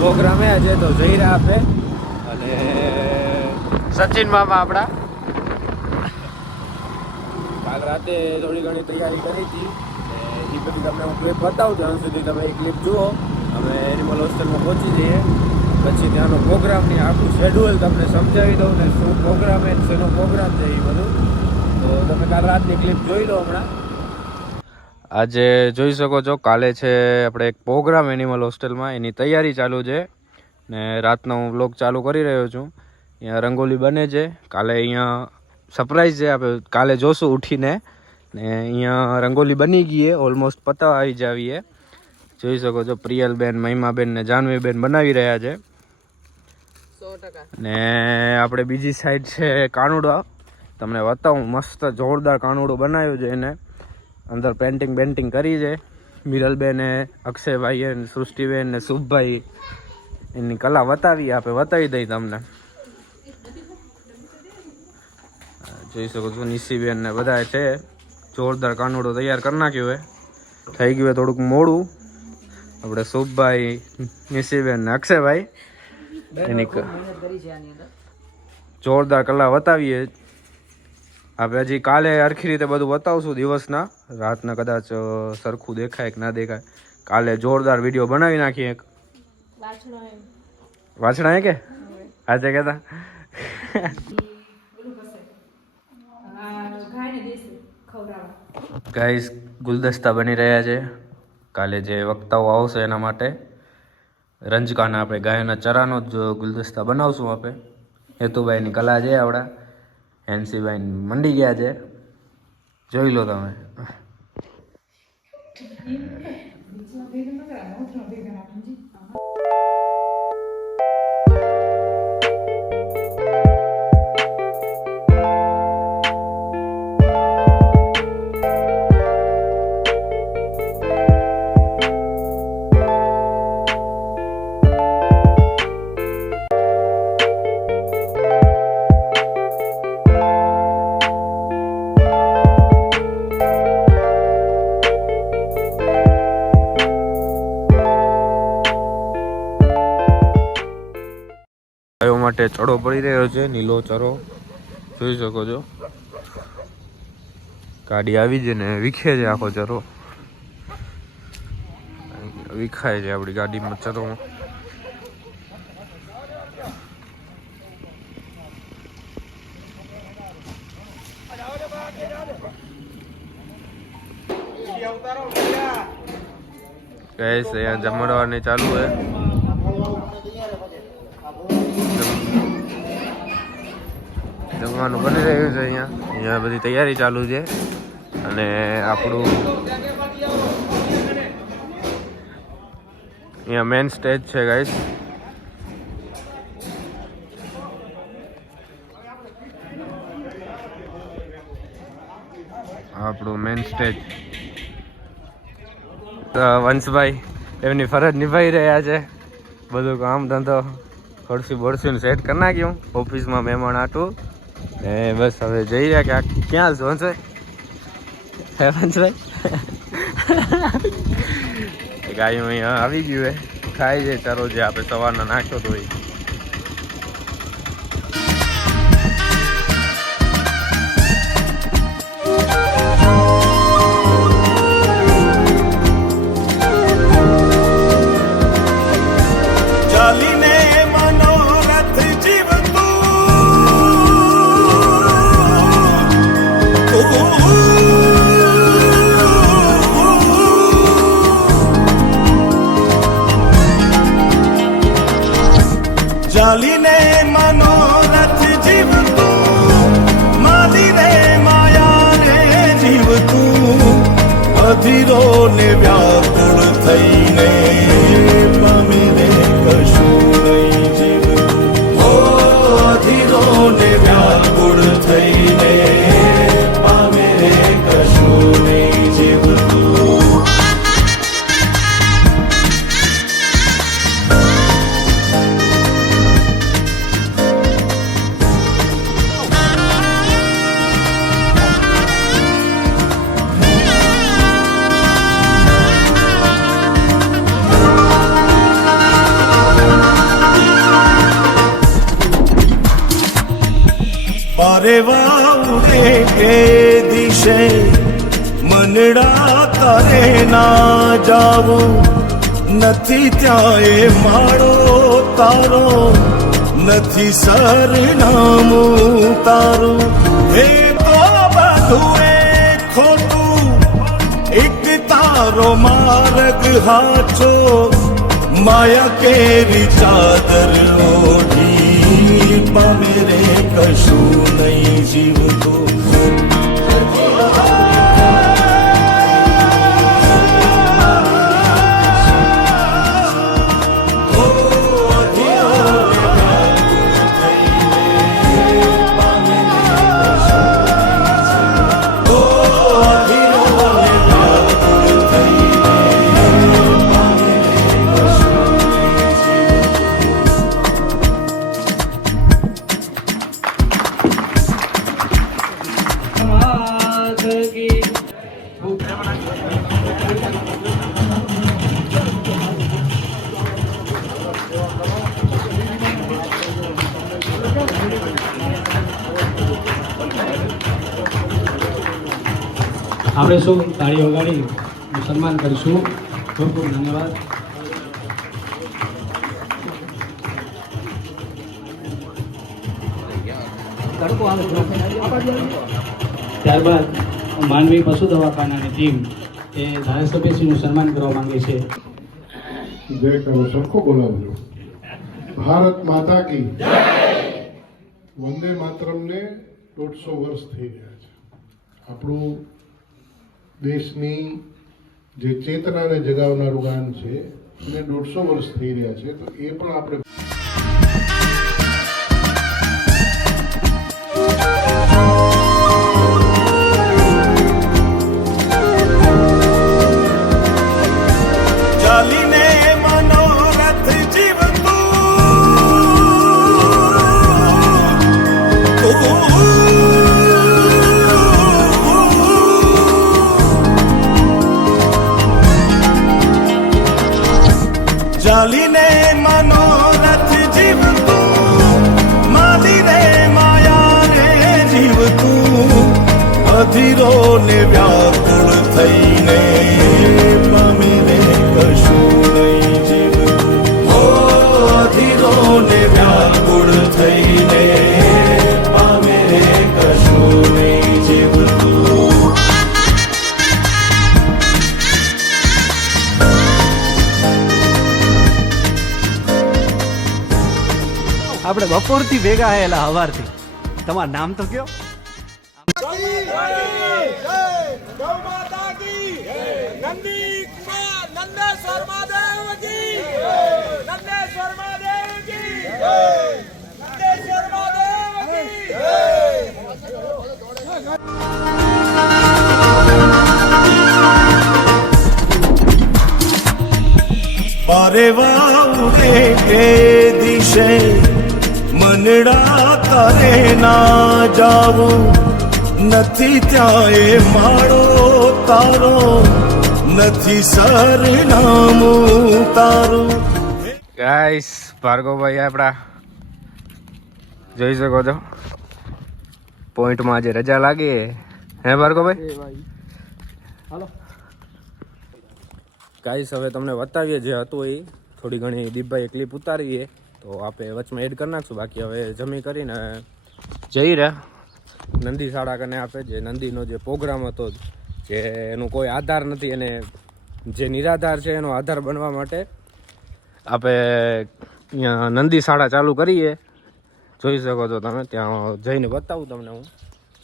Programme છે તો જઈ રહ્યા આપે અને સચિન મામા આપણા કાલ રાતે થોડી ઘણી તૈયારી કરી હતી એ બધી તમને હું ક્લિપ બતાવું ત્યાં સુધી તમે એ ક્લિપ જુઓ. અમે એનિમલ હોસ્ટેલમાં પહોંચી જઈએ પછી ત્યાંનો પ્રોગ્રામની આખું શેડ્યુલ તમને સમજાવી દઉં ને શું પ્રોગ્રામ છે શેનો પ્રોગ્રામ છે એ બધું. તો તમે કાલ રાતની ક્લિપ જોઈ લો. હમણાં આજે જોઈ શકો છો કાલે છે આપણે એક પ્રોગ્રામ એનિમલ હોસ્ટેલમાં, એની તૈયારી ચાલુ છે ને રાતનો હું વ્લોગ ચાલુ કરી રહ્યો છું. અહીંયા રંગોલી બને છે. કાલે અહીંયા સરપ્રાઈઝ છે, આપણે કાલે જોશું ઉઠીને ને અહીંયા રંગોલી બની ગઈ છે, ઓલમોસ્ટ પતા આવી જ આવી છે. જોઈ શકો છો પ્રિયલબેન, મહિમાબેન ને જાનવીબેન બનાવી રહ્યા છે 100%. ને આપણે બીજી સાઈડ છે કાનુડો, તમને બતાવું મસ્ત જોરદાર કાનુડો બનાવ્યો છે. એને અંદર પેન્ટિંગ બેન્ટિંગ કરી છે મિરલબેને, અક્ષયભાઈએ, સૃષ્ટિબેન ને શુભભાઈ. એની કલા બતાવી દઈ તમને. જોઈ શકો છો નિશીબેન ને બધા છે. જોરદાર કાનુડો તૈયાર કરી નાખ્યો હોય. થઈ ગયું થોડુંક મોડું. આપણે શુભભાઈ, નિશીબેન ને અક્ષયભાઈ એની જોરદાર કલા બતાવીએ. આપણે હજી કાલે સરખી રીતે બધું બતાવશું દિવસના. રાતના કદાચ સરખું દેખાય કે ના દેખાય. કાલે જોરદાર વિડીયો બનાવી નાખીએ. એક વાછડા હે કે આજે કહેતા ગાઈસ ગુલદસ્તા બની રહ્યા છે. કાલે જે વક્તાઓ આવશે એના માટે રંજકાના આપણે ગાયના ચરાનો જ ગુલદસ્તા બનાવશું. આપણે હેતુભાઈની કલા છે. આવડા હેન્સીભાઈ મંડી ગયા છે, જોઈ લો તમે. માટે ચડો પડી રહ્યો છે, નીલો ચરો જોઈ શકો છો. ગાડી આવી છે ને વિખે છે આખો ચરો, વિખાય છે આપણી ગાડીમાં ચરો. ગાઈસ અહીંયા જમણવાની ચાલુ છે. જમવાનું બની રહ્યું છે. અહીંયા બધી તૈયારી ચાલુ છે અને આપણું અહીંયા મેન સ્ટેજ છે ગાઈસ. આપણું મેન સ્ટેજ. વંશભાઈ એમની ફરજ નિભાવી રહ્યા છે. બધું કામ ધંધો ખડસી બળસીને સેટ કરી નાખ્યું ઓફિસમાં મહેમાન આટું. ને બસ હવે જઈ રહ્યા કે ક્યાં છો વંશભાઈ? વંશભાઈ ગાયું અહીંયા આવી ગયું હે, ખાઈ જાય ચારો જે આપણે સવારના નાખ્યો તો એ. પારેવા ઉડે કે દિશે મનડા તારે ના જાવું નથી ત્યાં એ માળો તારો નથી સરનામું તારું એ તો બધું એ ખોટું એક તારો માર્ગ હાચો માયા કેરી ચાદર ઓઢી પામે રે કશું નહીં જીવતું આપણે શું તાળી વગાડી સન્માન કરીશું. ખૂબ ખૂબ ધન્યવાદ. ત્યારબાદ માંડવી પશુ દવાખાનાની ટીમ એ ધારાસભ્યશ્રીનું સન્માન કરવા માંગે છે. જય કરો સરખો બોલાવજો. ભારત માતા કી વંદે માતરમને 150 વર્ષ થઈ ગયા છે. આપણું દેશની જે ચેતનાને જગાવનારું ગાન છે એને 150 વર્ષ થઈ રહ્યા છે, તો એ પણ આપણે ચાલીને મનોરથ જીવતું ચાલીને મનોરથ જીવતું માલીને માયા રે જીવતું અધીરો ને વ્યાકુળ થઈને પામી રે કશું નહીં જીવતું હો અધીરો ને વ્યાકુળ થઈને પામી રે કશું નહીં જીવતું. આપણે બપોરથી ભેગા આયેલા હવારથી. તમારું નામ તો કયો? પારેવા ઉડે કે દિશે મનડા તારે ના જાવું નથી ત્યાં એ માળો તારો નથી સરનામું તારું. ગાઈસ ભાર્ગવભાઈ આપણા જોઈ શકો છો પોઈન્ટમાં આજે રજા લાગી હે ભાર્ગવભાઈ. ગાઈસ હવે તમને બતાવીએ જે હતું એ થોડી ઘણી દીપભાઈ ક્લિપ ઉતારીએ તો આપણે વચમાં એડ કરી નાખશું. બાકી હવે જમી કરીને જઈ રહ્યા નંદી શાળા કને. આપણે જે નંદીનો જે પ્રોગ્રામ હતો જે એનું કોઈ આધાર નથી, એને જે નિરાધાર છે એનો આધાર બનવા માટે આપણે અહીંયા નંદી શાળા ચાલુ કરીએ. જોઈ શકો છો તમે, ત્યાં જઈને બતાવું તમને. હું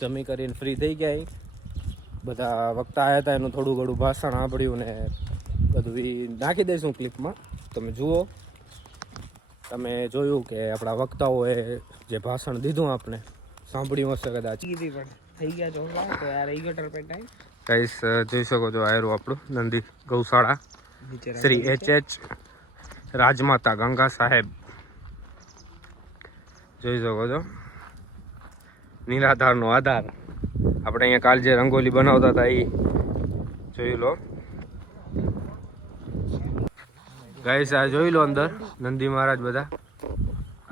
જમી કરીને ફ્રી થઈ ગયા. બધા વક્તા આવ્યા હતા, એનું થોડું ઘણું ભાષણ સાંભળ્યું ને બધું એ નાખી દઈશું ક્લિપમાં, તમે જુઓ. તમે જોયું કે આપણા વક્તાઓએ જે ભાષણ દીધું આપણે સાંભળ્યું હશે કદાચ. ગાઈસ જોઈ શકો છો આયરું આપણું નંદી ગૌશાળા શ્રી HH રાજમાતા ગંગા સાહેબ. જોઈ શકો છો નિરાધારનો આધાર. આપણે અહીંયા કાલ જે રંગોલી બનાવતા હતા એ જોઈ લો. ગાઈસ આ જોઈ લો અંદર નંદી મહારાજ બધા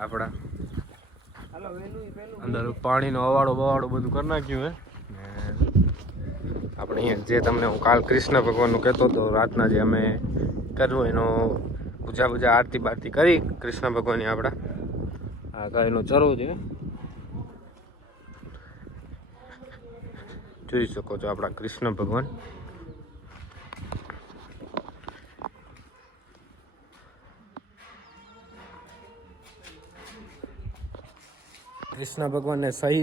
આપણા. અંદર પાણીનો અવાડો બવાડો બધું કરી નાખ્યું હે ને આપણે અહીંયા જે તમને હું કાલ કૃષ્ણ ભગવાનનું કહેતો હતો રાતના જે અમે કર્યું એનો પૂજા આરતી બારતી કરી કૃષ્ણ ભગવાનની આપણા આ ગાયનો ચરો છે જોઈ શકો છો આપણા કૃષ્ણ ભગવાન કૃષ્ણ ભગવાનને સહી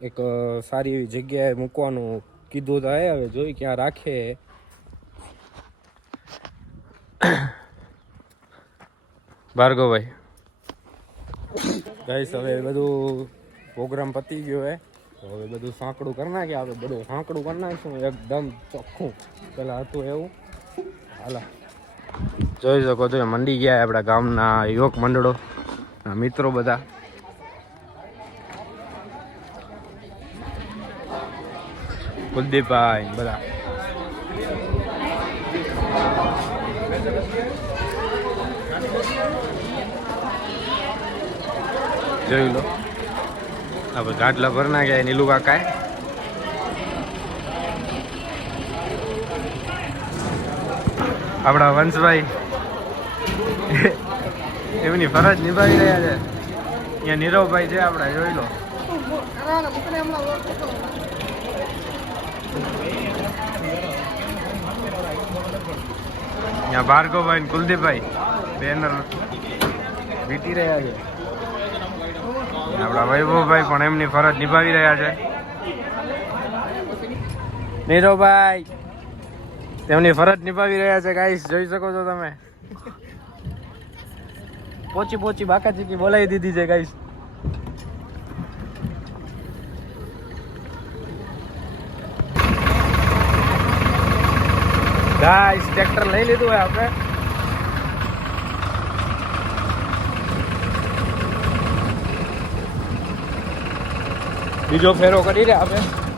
એક સારી એવી જગ્યાએ મૂકવાનું કીધું તો હવે જોઈ ક્યાં રાખે ભાર્ગવભાઈ ગાઈસ હવે બધું પ્રોગ્રામ પતી ગયો હે તો હવે બધું સાંકડું કરી નાખ્યા આપણે બધું સાંકડું કરી નાખીશું એકદમ ચોખ્ખું પેલા હતું એવું હાલા જોઈ શકો છો મંડી ગયા આપણા ગામના યુવક મંડળો મિત્રો બધા કુલદીપભાઈ બધા જોઈ લો આપણે ગાટલા ભર નાખ્યા નીલુ કાકાએ આપણા વંશભાઈ એમની ફરજ નિભાવી રહ્યા છે અહીંયા નીરવભાઈ છે આપણા જોઈ લો અહીંયા ભાર્ગવભાઈ ને કુલદીપભાઈ બેનર વીટી રહ્યા છે આપણા વૈભવભાઈ પણ એમની ફરજ નિભાવી રહ્યા છે નીરવભાઈ તેમની ફરજ નિભાવી રહ્યા છે ગાઈસ જોઈ શકો છો તમે પોચી બાકાચીકી બોલાવી દીધી છે ગાઈસ ગાઈસ ટ્રેક્ટર લઈ લીધું હોય આપણે બીજો ફેરો કરી રહ્યા આપણે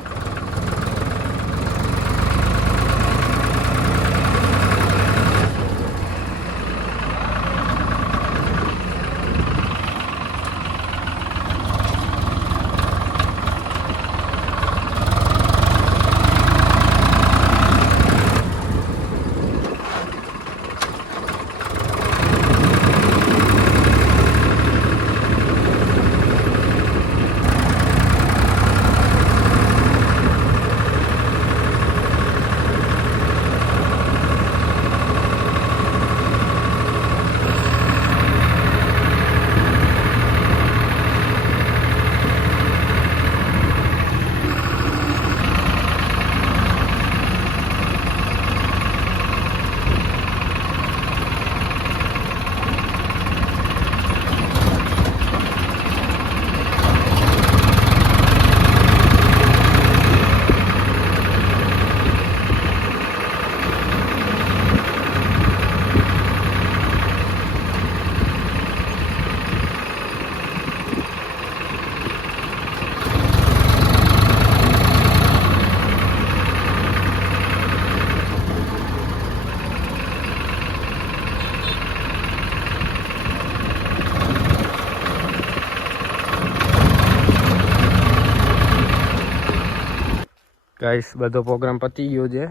ગાઈસ બધો પ્રોગ્રામ પતી ગયો છે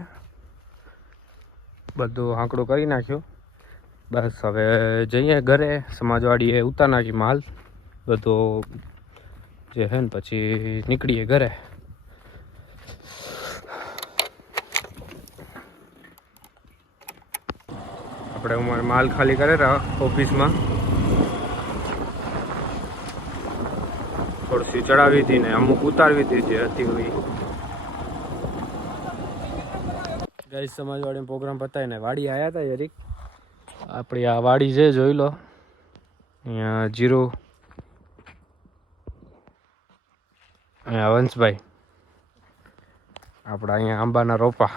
બધું આંકડો કરી નાખ્યો બસ હવે જઈએ ઘરે સમાજવાડીએ ઉતાર નાખી માલ બધો જે છે ને પછી નીકળીએ ઘરે આપણે માલ ખાલી કરે ઓફિસમાં થોડી ચડાવી હતી ને અમુક ઉતારવી હતી જે હતી એવી ગાઈસ સમાજવાડીનો પ્રોગ્રામ પતાવીને વાડી આવ્યા હતા જરીક આપણી આ વાડી છે જોઈ લો અહીંયા જીરો અહીંયા વંશભાઈ આપણા અહીંયા આંબાના રોપા